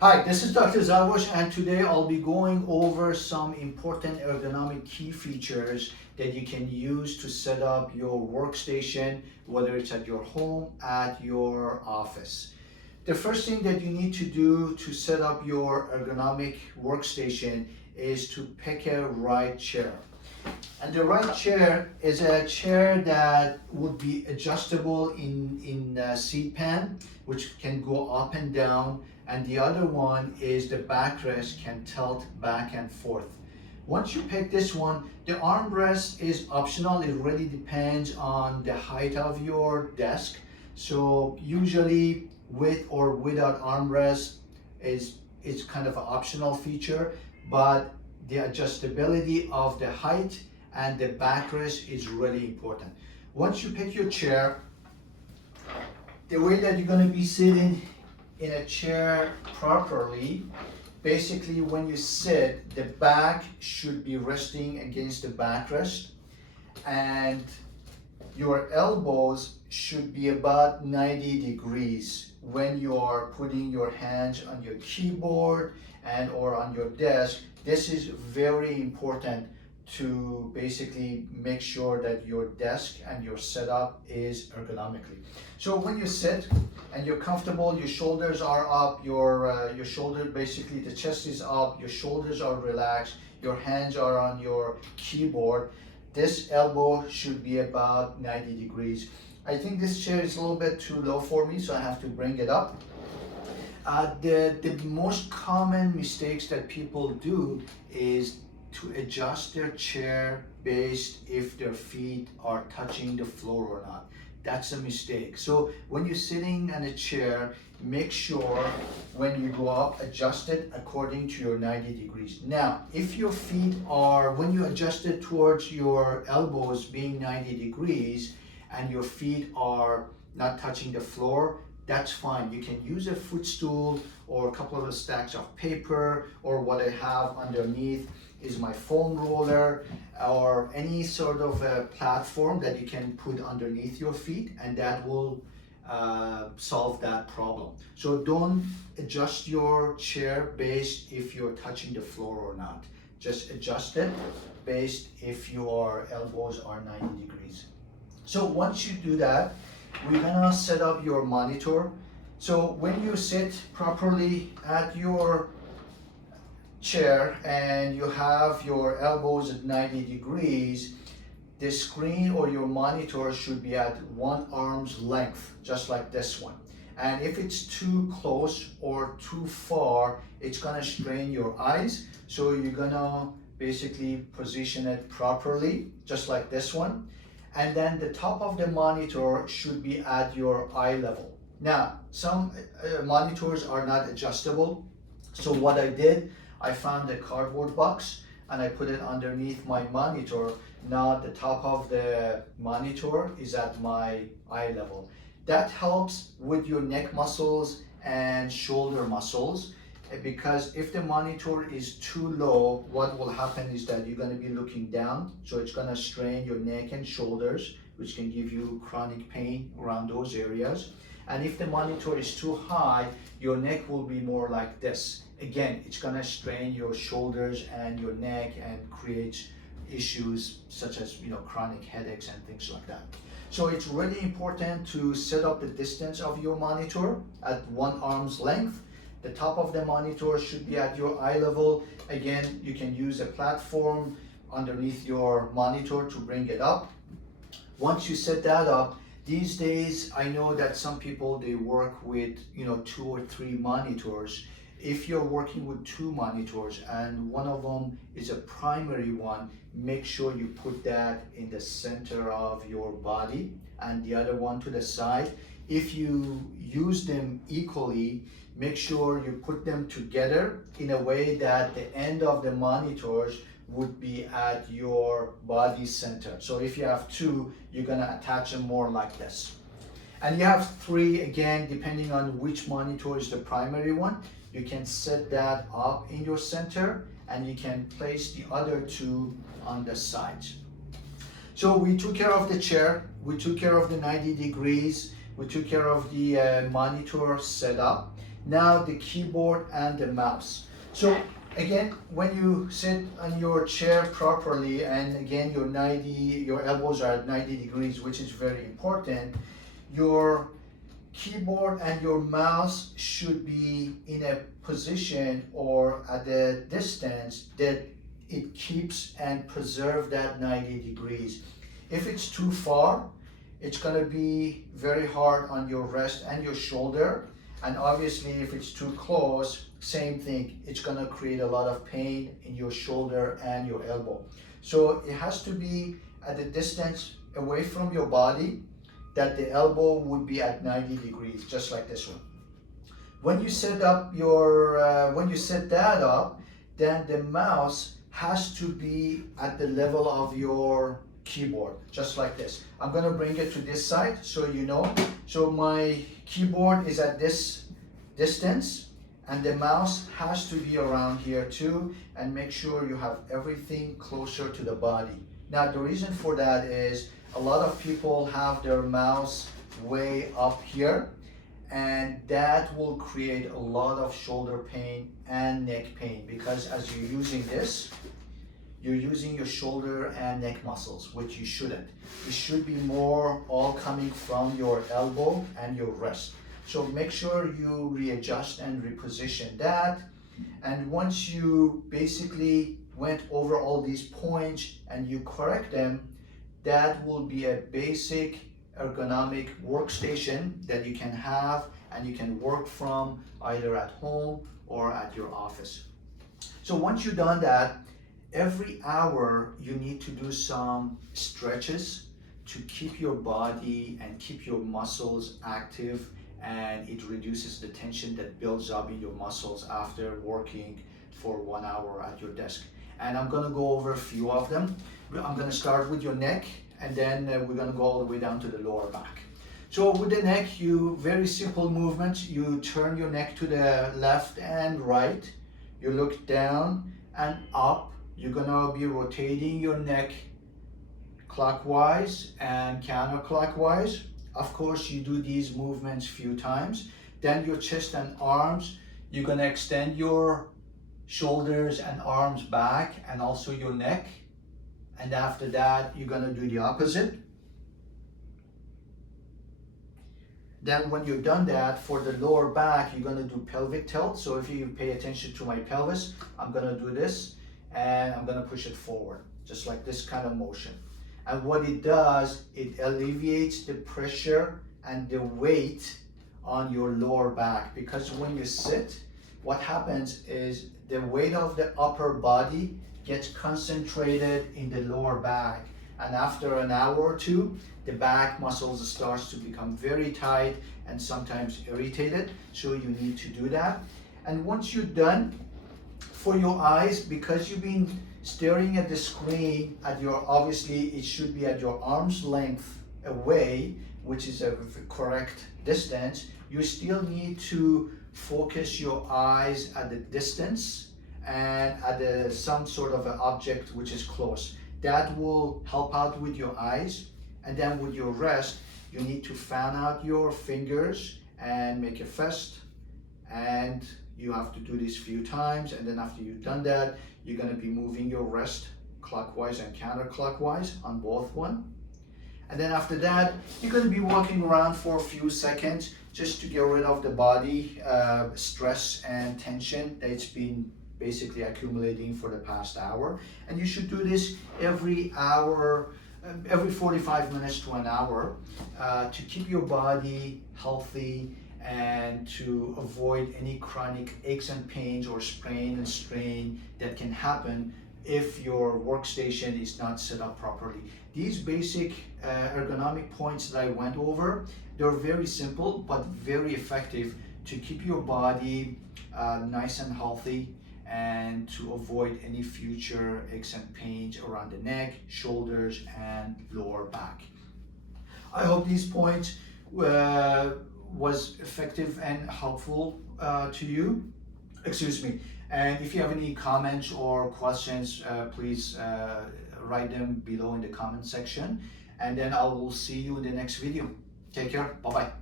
Hi, this is Dr. Zawosh, and today I'll be going over some important ergonomic key features that you can use to set up your workstation, whether it's at your home, at your office. The first thing that you need to do to set up your ergonomic workstation is to pick a right chair. And the right chair is a chair that would be adjustable in seat pan, which can go up and down. And the other one is the backrest can tilt back and forth. Once you pick this one, the armrest is optional. It really depends on the height of your desk. So usually with or without armrest is kind of an optional feature, but the adjustability of the height and the backrest is really important. Once you pick your chair, the way that you're going to be sitting in a chair properly, basically when you sit, the back should be resting against the backrest, and your elbows should be about 90 degrees when you are putting your hands on your keyboard and or on your desk. This is very important to basically make sure that your desk and your setup is ergonomically. So when you sit and you're comfortable, your shoulders are up, your shoulder, basically the chest is up, your shoulders are relaxed, your hands are on your keyboard. This elbow should be about 90 degrees. I think this chair is a little bit too low for me, so I have to bring it up. The most common mistakes that people do is to adjust their chair based if their feet are touching the floor or not. That's a mistake. So when you're sitting in a chair, make sure when you go up, adjust it according to your 90 degrees. Now, if your feet are, when you adjust it towards your elbows being 90 degrees and your feet are not touching the floor, that's fine. You can use a footstool or a couple of stacks of paper, or what I have underneath is my foam roller or any sort of a platform that you can put underneath your feet, and that will solve that problem. So don't adjust your chair based if you're touching the floor or not. Just adjust it based if your elbows are 90 degrees. So once you do that, we're gonna set up your monitor. So when you sit properly at your chair and you have your elbows at 90 degrees, the screen or your monitor should be at one arm's length, just like this one. And if it's too close or too far, it's gonna strain your eyes. So you're gonna basically position it properly, just like this one. And then the top of the monitor should be at your eye level. Now, some monitors are not adjustable. So what I did, I found a cardboard box and I put it underneath my monitor. Now the top of the monitor is at my eye level. That helps with your neck muscles and shoulder muscles, because if the monitor is too low, what will happen is that you're going to be looking down, so it's going to strain your neck and shoulders, which can give you chronic pain around those areas. And if the monitor is too high, your neck will be more like this. Again, it's going to strain your shoulders and your neck and create issues such as chronic headaches and things like that. So it's really important to set up the distance of your monitor at one arm's length. The top of the monitor should be at your eye level. Again, you can use a platform underneath your monitor to bring it up. Once you set that up, these days I know that some people, they work with 2 or 3 monitors. If you're working with 2 monitors and one of them is a primary one, make sure you put that in the center of your body and the other one to the side. If you use them equally, make sure you put them together in a way that the end of the monitors would be at your body center. So if you have 2, you're gonna attach them more like this. And you have 3, again, depending on which monitor is the primary one, you can set that up in your center and you can place the other 2 on the sides. So we took care of the chair, we took care of the 90 degrees, we took care of the monitor setup. Now the keyboard and the mouse. So again, when you sit on your chair properly, and again your elbows are at 90 degrees, which is very important, your keyboard and your mouse should be in a position or at a distance that it keeps and preserve that 90 degrees. If it's too far, it's going to be very hard on your wrist and your shoulder. And obviously if it's too close, same thing, it's going to create a lot of pain in your shoulder and your elbow. So it has to be at a distance away from your body that the elbow would be at 90 degrees, just like this one. When you set up when you set that up, then the mouse has to be at the level of your keyboard, just like this. I'm gonna bring it to this side so you know. So my keyboard is at this distance, and the mouse has to be around here too, and make sure you have everything closer to the body. Now the reason for that is a lot of people have their mouse way up here, and that will create a lot of shoulder pain and neck pain, because as you're using this, you're using your shoulder and neck muscles, which you shouldn't. It should be more all coming from your elbow and your wrist. So make sure you readjust and reposition that. And once you basically went over all these points and you correct them, that will be a basic ergonomic workstation that you can have and you can work from either at home or at your office. So once you've done that, every hour you need to do some stretches to keep your body and keep your muscles active, and it reduces the tension that builds up in your muscles after working for 1 hour at your desk. And I'm going to go over a few of them. I'm going to start with your neck, and then we're going to go all the way down to the lower back. So with the neck, very simple movements. You turn your neck to the left and right. You look down and up. You're going to be rotating your neck clockwise and counterclockwise. Of course, you do these movements few times. Then your chest and arms, you're going to extend your shoulders and arms back, and also your neck. And after that, you're going to do the opposite. Then when you've done that, for the lower back, you're going to do pelvic tilt. So if you pay attention to my pelvis, I'm going to do this, and I'm going to push it forward, just like this kind of motion. And what it does, it alleviates the pressure and the weight on your lower back, because when you sit, what happens is the weight of the upper body gets concentrated in the lower back, and after an hour or two, the back muscles starts to become very tight and sometimes irritated. So you need to do that. And once you're done, for your eyes, because you've been staring at the screen obviously it should be at your arm's length away, which is a correct distance. You still need to focus your eyes at the distance and at some sort of an object which is close. That will help out with your eyes. And then with your wrist, you need to fan out your fingers and make a fist, and you have to do this a few times. And then after you've done that, you're going to be moving your wrist clockwise and counterclockwise on both one. And then after that, you're going to be walking around for a few seconds just to get rid of the body stress and tension that's been basically accumulating for the past hour. And you should do this every hour, every 45 minutes to an hour, to keep your body healthy and to avoid any chronic aches and pains or sprain and strain that can happen if your workstation is not set up properly. These basic ergonomic points that I went over, they're very simple but very effective to keep your body nice and healthy, and to avoid any future aches and pains around the neck, shoulders, and lower back. I hope these points was effective and helpful to you. Excuse me. And if you have any comments or questions, please write them below in the comment section. And then I will see you in the next video. Take care. Bye-bye.